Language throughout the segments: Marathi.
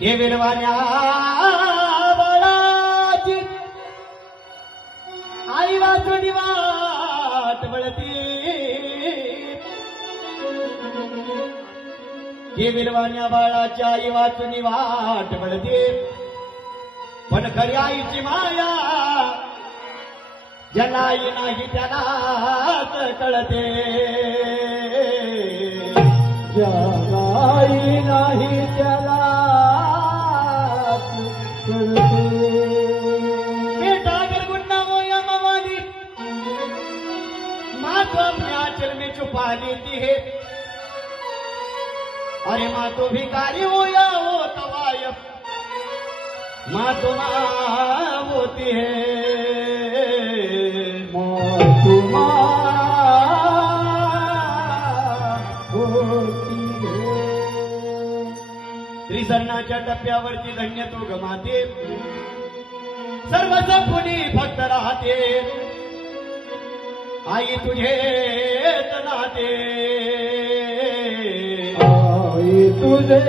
केविलवाण्या बाळाची आई वाचून वाट वळती, केविलवाण्या बाळाची आई वाचून वाट वळती, पण खरी आईची माया ज्याला आई नाही त्यालाच कळते, ज्याला आई नाही त्याला बेटा अगर गुन्ना हो या मवाली माँ तो अपने आंचल में छुपा लेती है, अरे माँ तो भिखारी हो या हो तवायफ, माँ तो माँ होती है, माँ तो माँ होती है। त्रिसन्नाच्या टप्प्यावरची धन्य तो गमाते, सर्व जपुनी फक्त राहते, आई तुझेच नाते, आई तुझे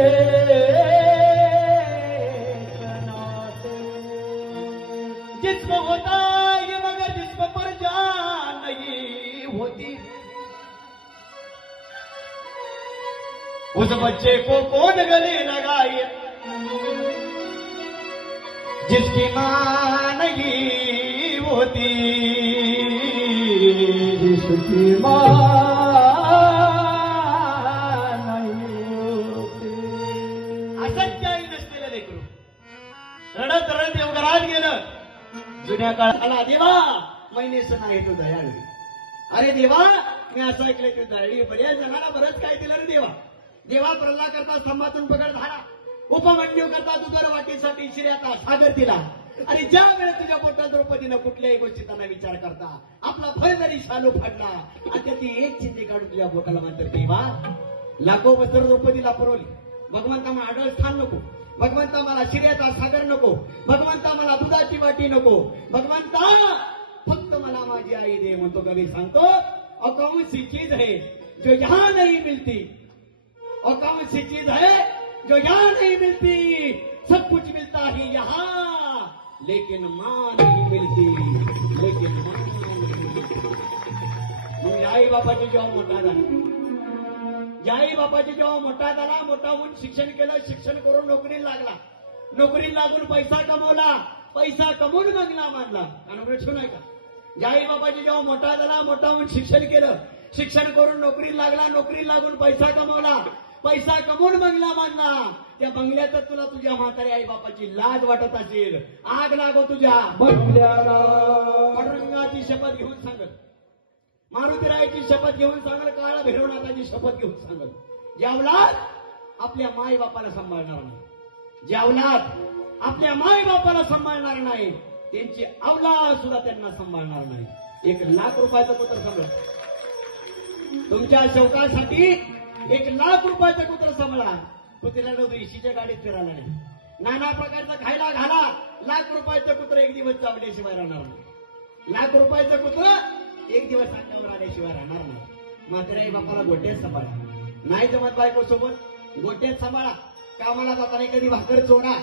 जिस्म होता ये मगर जिस्म पर जान नहीं होती, उस बच्चे को कौन गले लगाए जिसकी मां नहीं होती, जिसकी मां नहीं होती। असंख्य आई नसलेलं लेकरू रडत रडत देवघरात गेलं, जुन्या काळाला देवा महिनेच नाही तू दयाळू, अरे देवा मी असं ऐकलंय तू दयाळू, बऱ्याच जणांना बरंच काय दिलं रे देवा, देवा प्रल्हाद करता स्तंभातून पकड झाला, उपमन्यू करता दुधार वाटेसाठी शिर्याचा सागर दिला, आणि ज्या वेळेस तुझ्या पोटात द्रौपदीनं कुठल्याही गोष्टीचा विचार करता आपला भय जरी शालू फाडला आणि त्याची एक चिंती काढून तुझ्या बोटाला म्हणतात देवा लाखो वस्त्र द्रौपदीला पुरवली, भगवंता मला आढळ स्थान नको, भगवंता मला शिर्याचा सागर नको, भगवंता मला दुधाची वाटी नको, भगवंता फक्त मला माझी आई दे, म्हणतो कवी सांगतो और कौन सी चीज है जो यहाँ नहीं मिलती, और कौन सी चीज है जो यहाँ नहीं मिलती, सब कुछ मिलता ही यहाँ लेकिन माँ नहीं मिलती, लेकिन माँ नहीं मिलती। मग आई बापाची जेव्हा मोठा झाला, आई बापाची जेव्हा मोठा झाला, मोठा होऊन शिक्षण केलं, शिक्षण करून नोकरीला लागला, नोकरी लागून पैसा कमवला, पैसा कमवून बंगला मानला, आणि नाही का आई बापाची जेव्हा मोठा झाला, मोठा होऊन शिक्षण केलं, शिक्षण करून नोकरी लागला, नोकरी लागून पैसा कमवला, पैसा कमवून बंगला बांधला, त्या बंगल्यात तुला तुझ्या म्हातारी आई बापाची लाज वाटत असेल, आग लागो तुझ्या बंगल्याला, पांडुरंगाची शपथ घेऊन सांगत, मारुतीरायाची शपथ घेऊन सांगल, काळा भैरवनाथाची शपथ घेऊन सांगल, ज्यावलात आपल्या माई बापाला सांभाळणार नाही, ज्यावलात आपल्या माई बापाला सांभाळणार नाही, त्यांची अवलाद सुद्धा त्यांना सांभाळणार नाही। 1,00,000 रुपयाचं कुत्र सांभाळ, तुमच्या शौकासाठी 1,00,000 रुपयाचं कुत्र सांभाळा, कुत्र्याला इशीच्या गाडीत फिरायला नाही, नाना प्रकारचं खायला घाला, 1,00,000 रुपयाचं कुत्र एक दिवस चावल्याशिवाय राहणार नाही, 1,00,000 रुपयाचं कुत्र एक दिवस अंगावर आल्याशिवाय राहणार नाही। म्हाताऱ्या बापाला गोट्यात सांभाळा, नाही जमत बायको सोबत गोट्यात सांभाळा, कामाला जाताना कधी भाकर चोरा,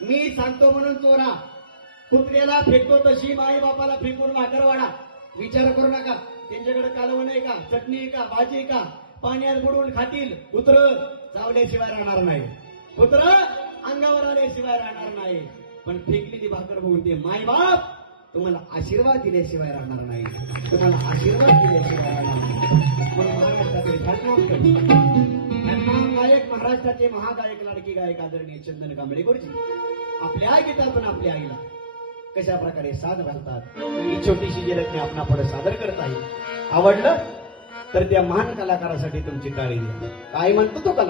मी सांगतो म्हणून चोरा, कुत्र्याला फेकतो तशी आई बापाला फेकून भाकर वाढा, विचार करू नका त्यांच्याकडे कालवण आहे का, चटणी आहे का, भाजी आहे का, पाण्यात बुडवून खातील, कुत्र चावल्याशिवाय राहणार नाही, कुत्र अंगावर आल्याशिवाय राहणार नाही, पण फेकली ती भाकर बघून ते माय बाप तुम्हाला आशीर्वाद दिल्याशिवाय राहणार नाही, तुम्हाला आशीर्वाद दिल्याशिवाय राहणार नाही। गायक महाराष्ट्राचे महागायक लाडकी गायक आदरणीय चंदन कांबळे गुरुजी आपल्या आई गीतातून आपल्या आईला कशा प्रकारे साथ घालतात ही छोटीशी झलक मी आपणा पुढे सादर करत आहे। आवडलं तर त्या महान कलाकारासाठी तुमची टाळी द्या। काय म्हणतो तो कला